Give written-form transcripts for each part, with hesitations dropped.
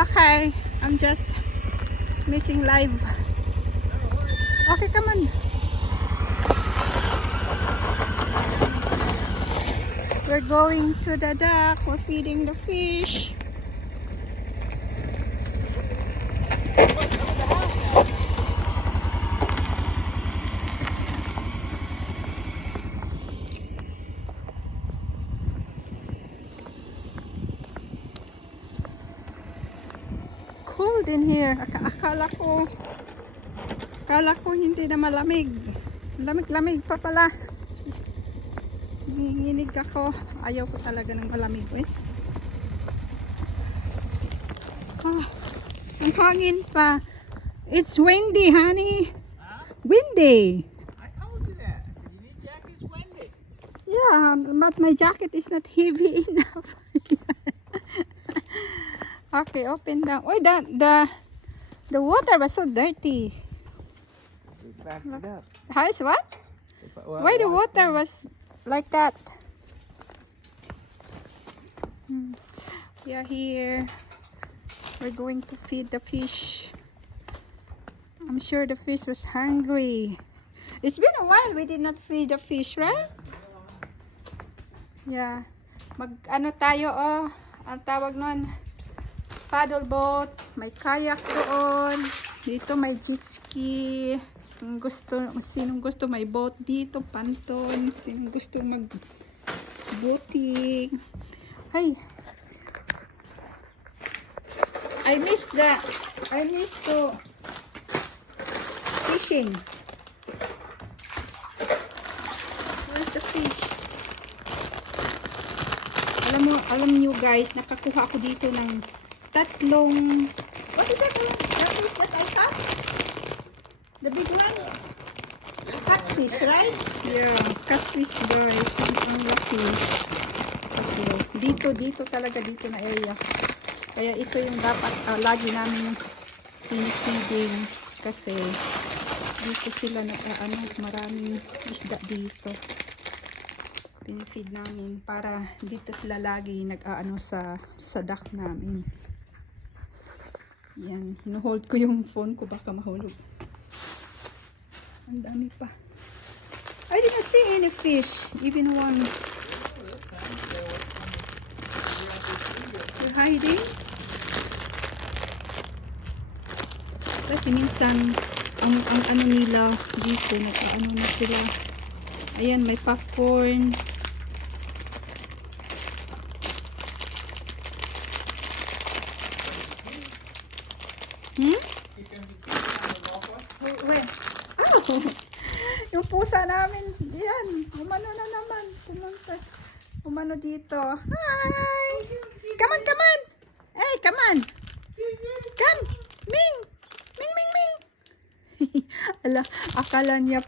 Okay, I'm just making live. Okay, come on. We're going to the dock. We're feeding the fish. Cold in here. Akala ko hindi na malamig. Lamig pa pala. Nanginginig ako. Ayaw ko talaga ng malamig. Ah, ang hangin pa. It's windy, honey. Huh? Windy. I told you that. I said, you need jackets windy. Yeah, but my jacket is not heavy enough. Okay, open down. Oh, the water was so dirty. We backed it up. How is what? Well, Why the water was like that? We are here. We're going to feed the fish. I'm sure the fish was hungry. It's been a while we did not feed the fish, right? Yeah. Ano tayo, ang tawag nun, paddle boat. May kayak doon. Dito may jet ski. Sinong gusto may boat dito, panton. Sinong gusto mag-boating. Ay, I miss to fishing. Where's the fish? Alam niyo guys, nakakuha ako dito ng tatlong, what is that? That fish that I caught? The big one? Catfish, right? Yeah, catfish guys. Ang laki. Okay. Dito talaga dito na area. Kaya ito yung dapat lagi namin pinifeeding kasi dito sila maraming isda dito. Pinifeed namin para dito sila lagi sa dock namin. Yan, hinuhold ko yung phone ko baka mahulog. Ang dami pa. I did not see any fish even once. You're hiding? Kasi minsan ang ano nila dito nag-ano na sila. Ayan, may popcorn. Wait. Oh, yung pusa namin, yan, umano na naman, umano dito. Hi! Come on! Hey, come on! Come! Ming! Ming! Ala, akala niya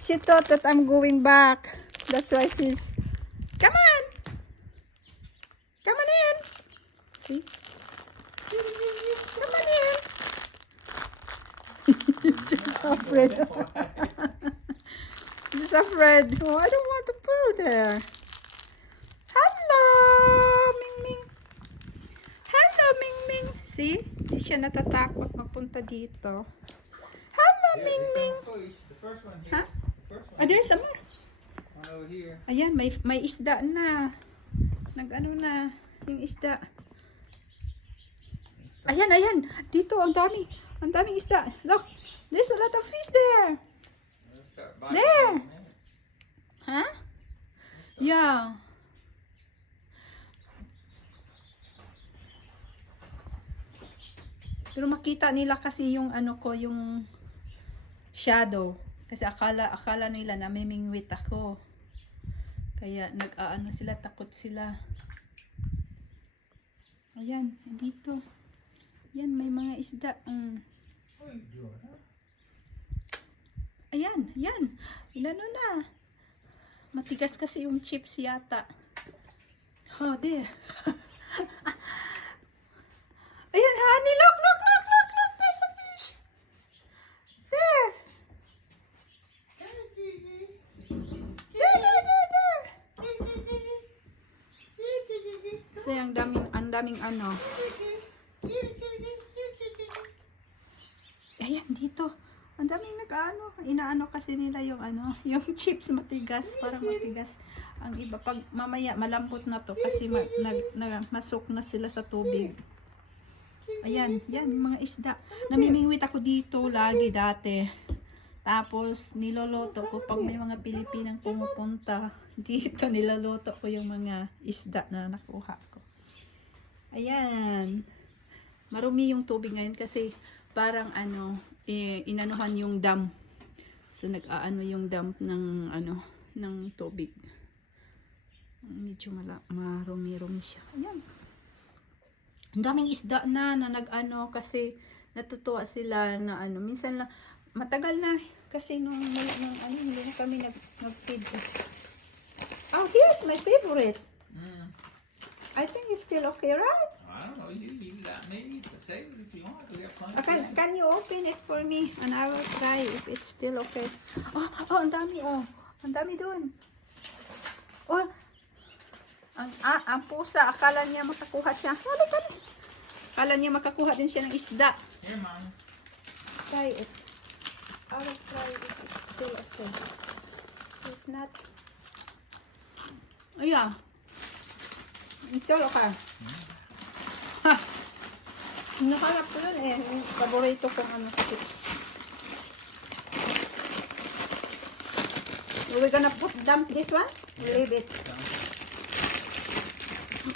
she thought that I'm going back. That's why she's, come on! Come on in! See? Come on in! She's afraid. She's afraid. Oh, I don't want to pull there. Hello, Ming. Hello, Ming. See? Hindi siya natatakot magpunta dito. Hello, Ming. The first one here. Huh? The first one. Ah, there's some more. One over here. Ayan, may isda na. Nag-ano na yung isda. Ayan. Dito, ang daming isda. Look, there's a lot of fish there. There. Huh? Yeah. Pero makita nila kasi yung yung shadow. Kasi akala nila na namimingwit ako. Kaya sila, takot sila. Ayan, dito. Yan, may mga isda. Ayan. Ilan na. Matigas kasi yung chips yata. Oh, there. Ayan, honey, look. There's a fish. There. Kasi ang daming Ayan, dito. Ang daming nag-ano. Inaano kasi nila yung ano, yung chips matigas. Parang matigas. Ang iba, pag mamaya malambot na to kasi masok na sila sa tubig. Ayan, yan, yung mga isda. Namimingwit ako dito lagi dati. Tapos, niloloto ko pag may mga Pilipinang pumupunta. Dito, niloloto ko yung mga isda na nakuha ko. Ayan. Marumi yung tubig ngayon kasi parang ano, inanuhan yung dam. So nag-aano yung dam ng ano, ng tubig. Medyo marumi-rumi siya. Ayan. Ang daming isda na nag-ano kasi natutuwa sila na ano, minsan lang matagal na kasi nung ano, hindi na kami nag-feed. Oh, here's my favorite. I think it's still okay, right? I don't know. You leave it out. Maybe save it if you want. We got plenty. Can you open it for me? And I will try if it's still okay. Oh, ang dami, oh. Ang dami doon. Oh, ang pusa, akala niya makakuha siya. Kali. Akala niya makakuha din siya ng isda. Here, Mom. Try it. I will try if it's still okay. If not, ayan. Ito, ka. Ha! Nakalap ko yun eh. Yung paborito kong ano. We're gonna dump this one? Leave it.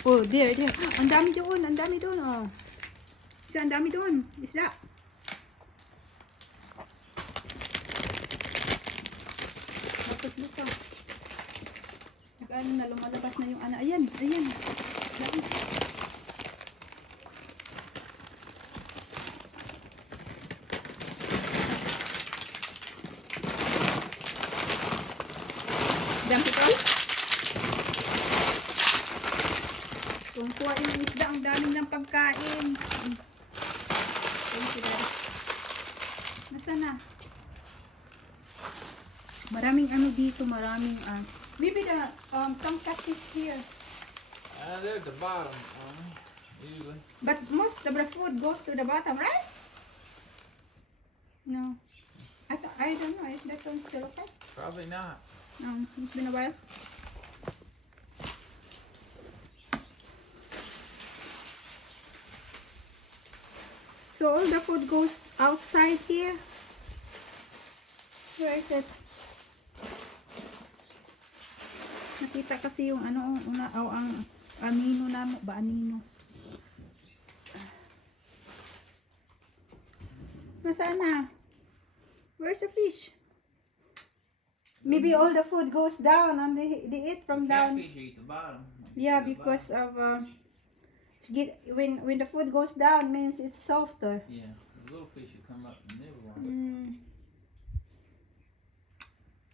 Oh, there. Ang dami doon, oh. Isa, ang dami doon. Isda. Tapos dito. Nag-ano na, lumalabas na yung ano. Ayan. Dami. Dami ko. Kung kuha yung isda, ang dami ng pagkain. Thank you, Dad. Nasaan na? Maraming ano dito, maraming maybe the some catfish here. They're at the bottom, usually. But most of the food goes to the bottom, right? No. I don't know if that one's still okay. Probably not. It's been a while. So all the food goes outside here. Where is it? Nakita kasi yung ano, ang anino namin, ba anino? Nasaan na? Where's the fish? Maybe all the food goes down and they eat from down. Catfish eat the bottom. Yeah, because of when the food goes down means it's softer. Yeah, the little fish will come up and nibble on it.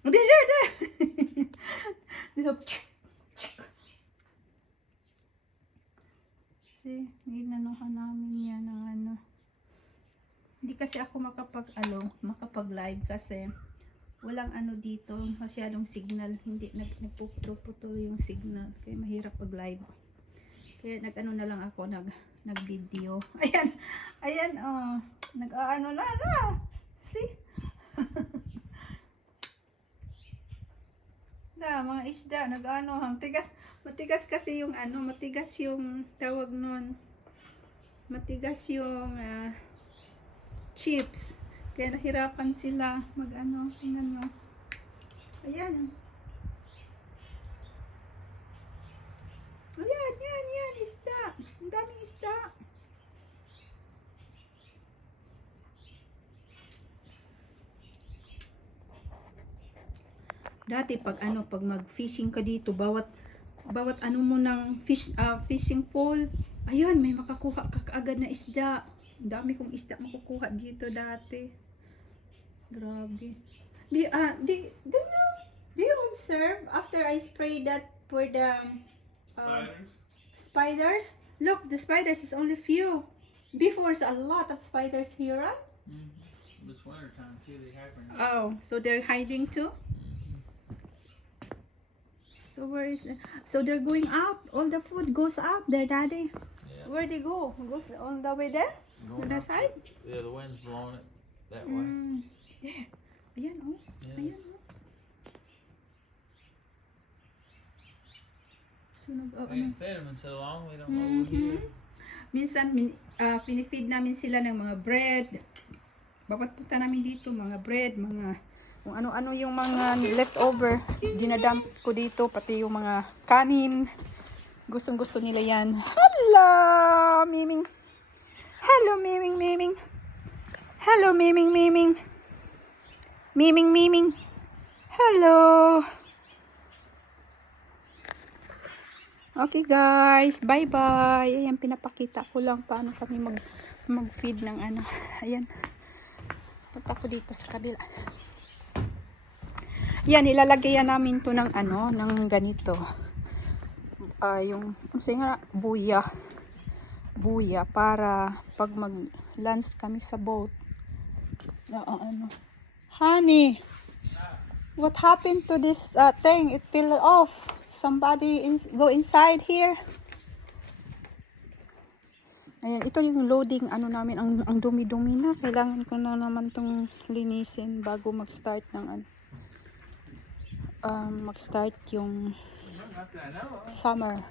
There. This will see, inanuhan namin yan ng ano. Hindi kasi ako makapag-live kasi walang ano dito, masyadong signal, hindi nagpuputol yung signal, kaya mahirap pag-live. Kaya nag-ano na lang ako, nag-video. Ayan, oh, nag-ano na. See? Mga isda, nag-ano, matigas kasi yung ano, matigas yung tawag nun. Matigas yung chips. Kaya nahirapan sila mag-ano, tingnan mo. Ayan. Ayan, isda. Ang daming isda. Dati pag mag-fishing ka dito, bawat ano mo ng fishing pole, ayun, may makakuha ka kaagad na isda. Ang dami kong isda makukuha dito dati. Grabe. Do you observe after I spray that for the spiders? Look, the spiders is only few. Before, it's a lot of spiders here, right? It's winter time too. They hibernate. Oh, so they're hiding too? So where is it? So they're going up. All the food goes up there, Daddy. Yeah. Where they go? Goes all the way there? Going To the up. side? Yeah, the wind's blowing it. that way. There. Ayan, oh. Yes. Ayan, oh. Sunog, oh, We ano. ain't fed them in so long, we don't know what here. Minsan, pinifeed namin sila ng mga bread. Bawat punta namin dito, mga bread, mga kung ano-ano yung mga leftover. Dinadump ko dito, pati yung mga kanin. Gustong-gusto nila yan. Hello, Miming. Hello, Miming, Miming. Hello, Miming, Miming. Miming, Miming. Hello. Okay guys, bye-bye. Ayan, pinapakita ko lang paano kami mag-feed ng ano. Ayan. Punta ko dito sa kabila. Yan, ilalagyan namin to ng ano, ng ganito. Yung, kasi nga, buya. Buya, para pag mag-lunch kami sa boat. Ano. Honey, what happened to this thing? It fell off. Somebody go inside here. Ayan, ito yung loading ano namin, ang dumi-dumi na. Kailangan ko na naman tong linisin bago mag-start ng mag-start yung summer.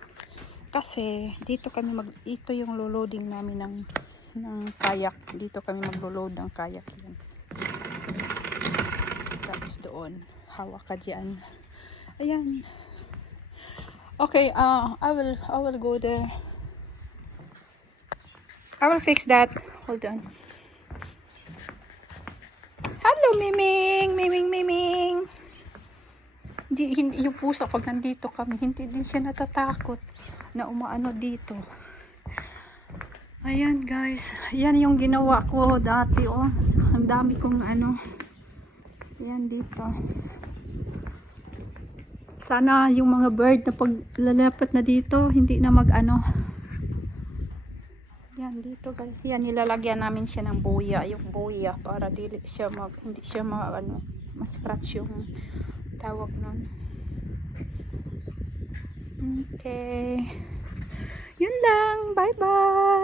Kasi dito kami ito yung loading namin ng kayak. Dito kami maglo-load ng kayak yan. Tapos doon, hawak ka diyan. Ayan. Okay, I will go there. I will fix that. Hold on. Hello, Miming! Miming, Miming! Hindi, yung pusa pag nandito kami, hindi din siya natatakot na umaano dito. Ayan, guys. Ayan yung ginawa ko dati, oh. Ang dami kong ano. Ayan dito. Sana yung mga bird na pag lalapat na dito, hindi na mag-ano. Yan dito guys. Yan, nilalagyan namin siya ng buya. Yung buya para hindi siya ma-scratch yung tawag nun. Okay. Yun lang. Bye-bye.